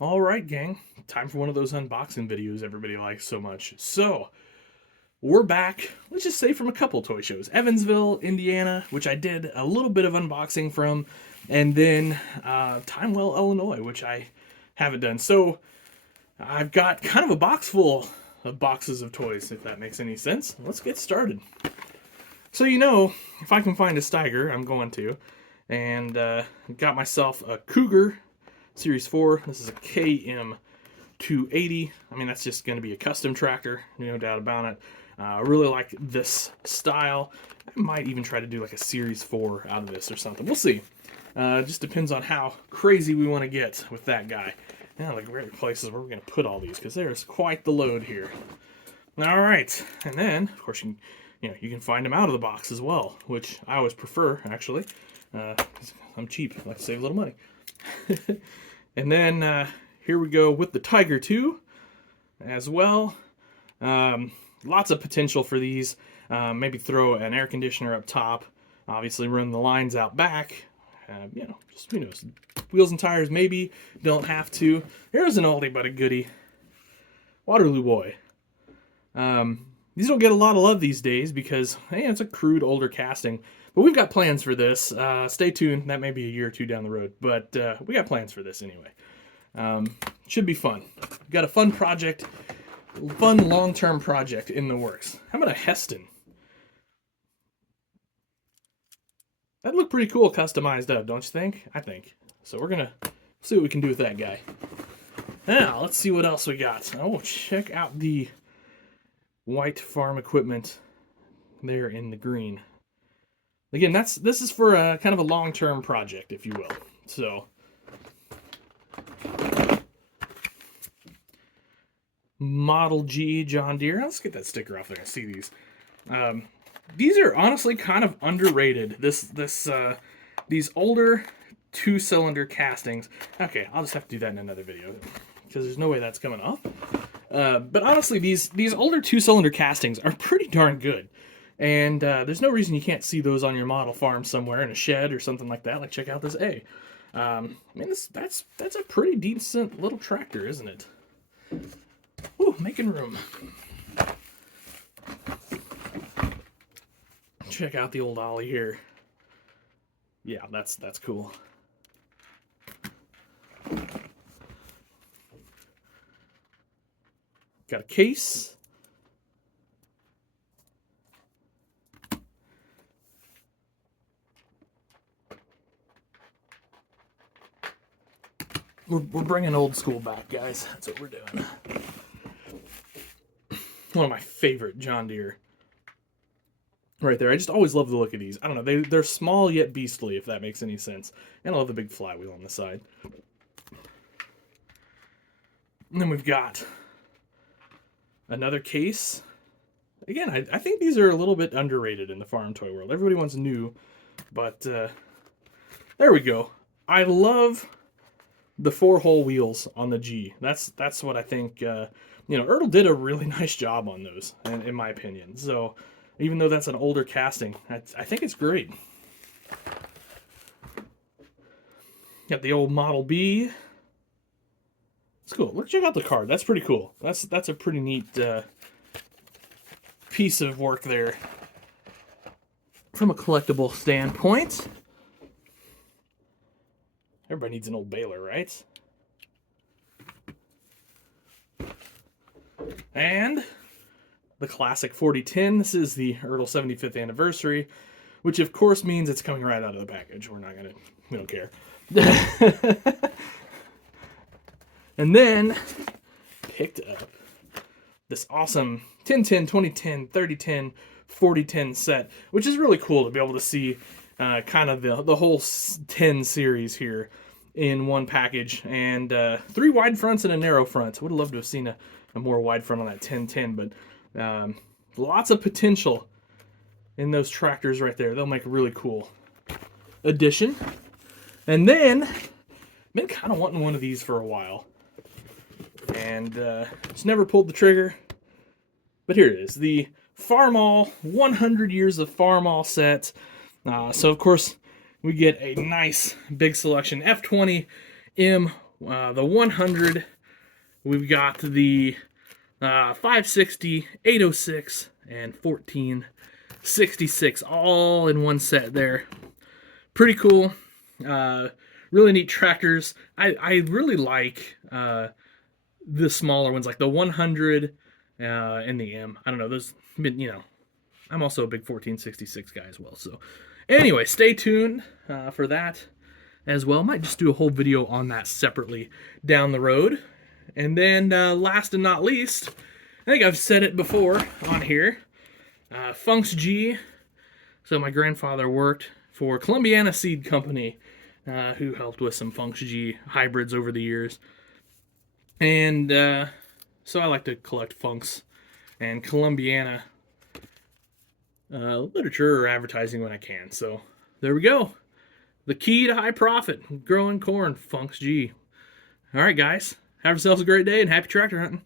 All right, gang. Time for one of those unboxing videos everybody likes so much. So, we're back, let's just say from a couple toy shows. Evansville, Indiana, which I did a little bit of unboxing from, and then Timewell, Illinois, which I haven't done. So, I've got kind of a box full of boxes of toys, if that makes any sense. Let's get started. So, if I can find a Steiger, I'm going to. And got myself a Cougar Series 4. This is a KM280. I mean, that's just going to be a custom tractor, no doubt about it. I really like this style. I might even try to do like a Series 4 out of this or something. We'll see. It just depends on how crazy we want to get with that guy. Now, like great places where we're going to put all these, because there's quite the load here. All right, and then of course you can find them out of the box as well, which I always prefer actually. I'm cheap, I like to save a little money. And then here we go with the Tiger 2 as well. Lots of potential for these. Maybe throw an air conditioner up top. Obviously run the lines out back. Just who knows. Wheels and tires maybe. Don't have to. Here's an oldie but a goodie. Waterloo Boy. These don't get a lot of love these days because, hey, it's a crude older casting. But we've got plans for this. Stay tuned. That may be a year or two down the road. But we got plans for this anyway. Should be fun. We've got a fun project. Fun long-term project in the works. How about a Heston? That looked pretty cool customized up, don't you think? I think. So we're going to see what we can do with that guy. Now, let's see what else we got. Oh, check out the white farm equipment there in the green. Again, this is for a kind of a long-term project, if you will. So, Model G John Deere. Let's get that sticker off there and see these. These are honestly kind of underrated. These older two-cylinder castings. Okay, I'll just have to do that in another video because there's no way that's coming off. But honestly, these older two-cylinder castings are pretty darn good. And there's no reason you can't see those on your model farm somewhere in a shed or something like that. Like, check out this A. I mean, that's a pretty decent little tractor, isn't it? Ooh, making room. Check out the old ollie here. Yeah, that's cool. Got a case. We're bringing old school back, guys. That's what we're doing. One of my favorite John Deere. Right there. I just always love the look of these. I don't know. They're small yet beastly, if that makes any sense. And I love the big flywheel on the side. And then we've got another case. Again, I think these are a little bit underrated in the farm toy world. Everybody wants new, but there we go. I love the 4-hole wheels on the G. That's what I think. Ertl did a really nice job on those, in my opinion. So even though that's an older casting, I think it's great. Got the old Model B. It's cool. Look, check out the card. That's pretty cool. That's a pretty neat piece of work there from a collectible standpoint. Everybody needs an old baler, right? And the classic 4010. This is the Ertl 75th anniversary, which of course means it's coming right out of the package. We don't care. And then picked up this awesome 1010, 2010, 3010, 4010 set, which is really cool to be able to see kind of the whole 10 series here in one package. And 3 wide fronts and a narrow front. Would have loved to have seen a more wide front on that 1010, but lots of potential in those tractors right there. They'll make a really cool addition. And then, been kind of wanting one of these for a while. And just never pulled the trigger. But here it is, the Farmall 100 Years of Farmall set. So, of course, we get a nice big selection. F20 M the 100, we've got the 560, 806, and 1466 all in one set there. Pretty cool. Really neat tractors. I really like the smaller ones, like the 100 and the M. I don't know, those, I'm also a big 1466 guy as well. So anyway, stay tuned for that as well. Might just do a whole video on that separately down the road. And then last and not least, I think I've said it before on here, Funks G. So my grandfather worked for Columbiana Seed Company, who helped with some Funks G hybrids over the years. And so I like to collect Funks and Columbiana literature or advertising when I can. So there we go. The key to high profit, growing corn, Funks G. All right, guys. Have yourselves a great day and happy tractor hunting.